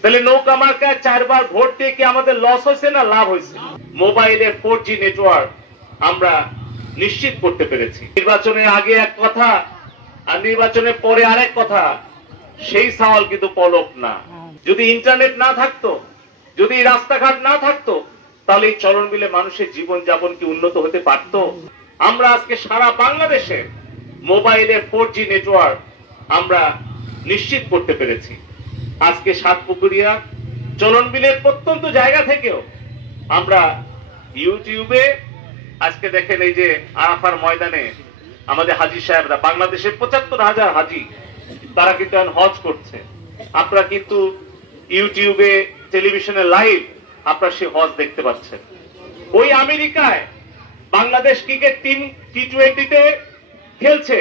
তাহলে নৌকা মার্কায় 4 বার ভোট দিয়ে কি আমাদের লস হয়েছে না লাভ হয়েছে? মোবাইলে 4G নেটওয়ার্ক আমরা নিশ্চিত করতে পেরেছি। নির্বাচনের আগে এক কথা আর নির্বাচনের পরে আরেক কথা, সেই সওয়াল কিন্তু পলক না। যদি ইন্টারনেট না থাকতো, যদি রাস্তাঘাট না থাকতো, তাহলে এই চলন বিলে মানুষের জীবন যাপন কি উন্নত হতে পারত? আমরা আজকে সারা বাংলাদেশে মোবাইলে 4G নেটওয়ার্ক আমরা নিশ্চিত করতে পেরেছি। আজকে সাতপুকুরিয়া চলন বিলের প্রত্যন্ত জায়গা থেকেও আমরা ইউটিউবে আজকে দেখেন এই যে আরাফার ময়দানে আমাদের হাজী সাহেবরা, বাংলাদেশের ৭৫,০০০ হাজী, তারা কিন্তু এখন হজ করছে। আপনারা কিন্তু ইউটিউবে টেলিভিশনে লাইভ আপনারা সেই হজ দেখতে পাচ্ছেন। ওই আমেরিকায় বাংলাদেশ ক্রিকেট টিম T20-তে খেলছে,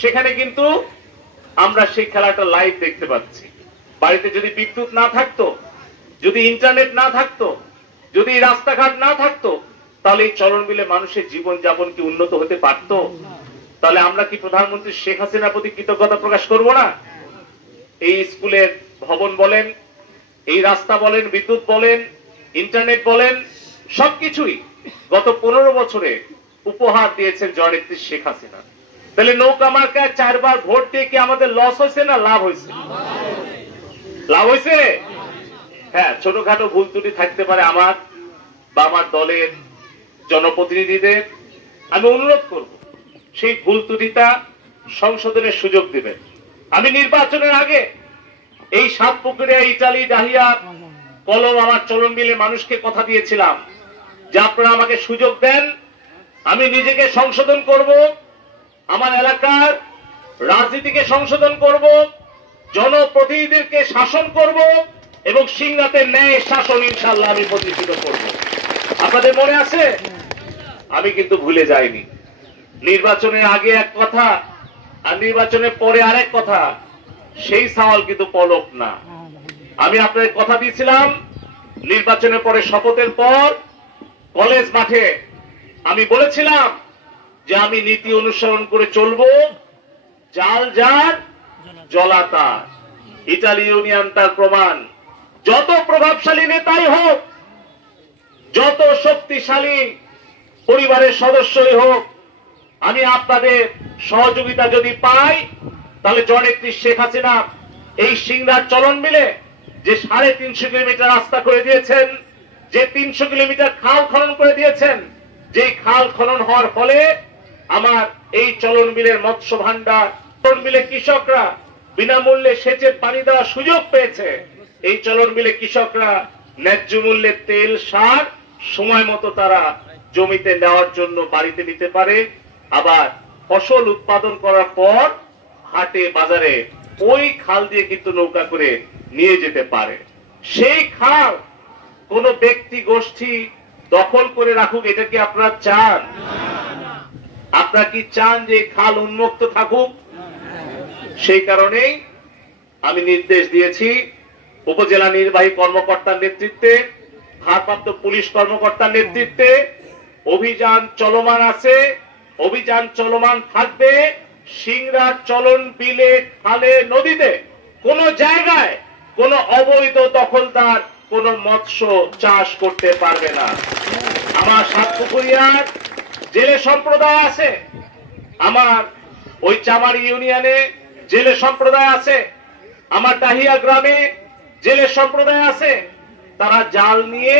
সেখানে কিন্তু আমরা সেই খেলাটা লাইভ দেখতে পাচ্ছি। বাড়িতে যদি বিদ্যুৎ না থাকতো, যদি ইন্টারনেট না থাকতো, যদি রাস্তাঘাট না থাকতো, তাহলে এই চলন বিলে মানুষের জীবন যাপন কি উন্নত হতে পারত? তাহলে আমরা কি প্রধানমন্ত্রী শেখ হাসিনার প্রতি কৃতজ্ঞতা প্রকাশ করব না? এই স্কুলের ভবন বলেন, এই রাস্তা বলেন, বিদ্যুৎ বলেন, ইন্টারনেট বলেন, সবকিছুই গত 15 বছরে উপহার দিয়েছেন জননেত্রী শেখ হাসিনা। তাহলে নৌকা মার্কায় 4 বার ভোট দিয়ে কি আমাদের লস হয়েছে না লাভ হয়েছে? লাভ হয়েছে। হ্যাঁ, ছোটখাটো ভুল ত্রুটি থাকতে পারে আমার বা আমার দলের জনপ্রতিনিধিদের, আমি অনুরোধ করব সেই ভুল ত্রুটিটা সংশোধনের সুযোগ দিবেন। আমি নির্বাচনের আগে এই সাতপুকুরিয়া, ইটালি, ডাহিয়া, কলম আমার চলন বিলে মানুষকে কথা দিয়েছিলাম যে আপনারা আমাকে সুযোগ দেন, আমি নিজেকে সংশোধন করব, আমার এলাকার রাজনীতিকে সংশোধন করব, জনপ্রতিনিধিদেরকে শাসন করব এবং সিংহাতের ন্যায় শাসন ইনশাআল্লাহ আমি প্রতিষ্ঠিত করব। আপনাদের মনে আছে? আমি কিন্তু ভুলে যাইনি। নির্বাচনের আগে এক কথা আর নির্বাচনের পরে আরেক কথা, সেই সওয়াল কিন্তু পলক না। আমি আপনাদের কথা দিয়েছিলাম, নির্বাচনের পরে শপথের পর কলেজ মাঠে আমি বলেছিলাম যে আমি নীতি অনুসরণ করে চলবো, জাল যার জলা তার। ইটালি ইউনিয়ন তার প্রমাণ। যত প্রভাবশালী নেতাই হোক, যত শক্তিশালী পরিবারের সদস্যই হোক, আমি আপনাদের সহযোগিতা যদি পাই, তাহলে জননেত্রী শেখ হাসিনা এই সিংড়ার চলন মিলে যে 350 কিলোমিটার রাস্তা করে দিয়েছেন, যে 300 কিলোমিটার খাল খনন করে দিয়েছেন, যে খাল খনন হওয়ার ফলে আমার এই চলন বিলের মৎস্য ভান্ডার, চলন বিলে কৃষকরা বিনামূল্যে সেচের পানি দেওয়ার সুযোগ পেয়েছে। এই চলন বিলে কৃষকরা ন্যায্য মূল্যে তেল, সার সময় মতো তারা জমিতে নেওয়ার জন্য বাড়িতে নিতে পারে, আবার ফসল উৎপাদন করার পর হাটে বাজারে ওই খাল দিয়ে কিন্তু নৌকা করে নিয়ে যেতে পারে। সেই খাল কোন ব্যক্তি গোষ্ঠী দখল করে রাখুক, এটা কি আপনারা চান? আপনারা কি চান যে খাল উন্মুক্ত থাকুক? সেই কারণেই আমি নির্দেশ দিয়েছি উপজেলা নির্বাহী কর্মকর্তার নেতৃত্বে, ভারপ্রাপ্ত পুলিশ কর্মকর্তার নেতৃত্বে অভিযান চলমান আছে, অভিযান চলমান থাকবে। সিংড়ার চলন বিলে, খালে, নদীতে কোন জায়গায় কোন অবৈধ দখলদার কোন মৎস্য চাষ করতে পারবে না। আমার সাতপুকুরিয়ার জেলে সম্প্রদায় আছে, আমার ওই চামার ইউনিয়নে জেলে সম্প্রদায় আছে, আমার ডাহিয়া গ্রামে জেলে সম্প্রদায় আছে। তারা জাল নিয়ে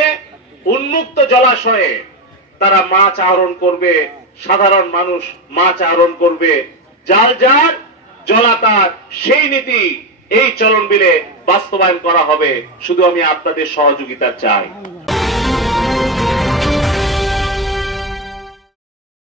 উন্মুক্ত জলাশয়ে তারা মাছ আহরণ করবে, সাধারণ মানুষ মাছ আহরণ করবে। জাল যার জলা তার, সেই নীতি এই চলন বিলে বাস্তবায়ন করা হবে। শুধু আমি আপনাদের সহযোগিতা চাই।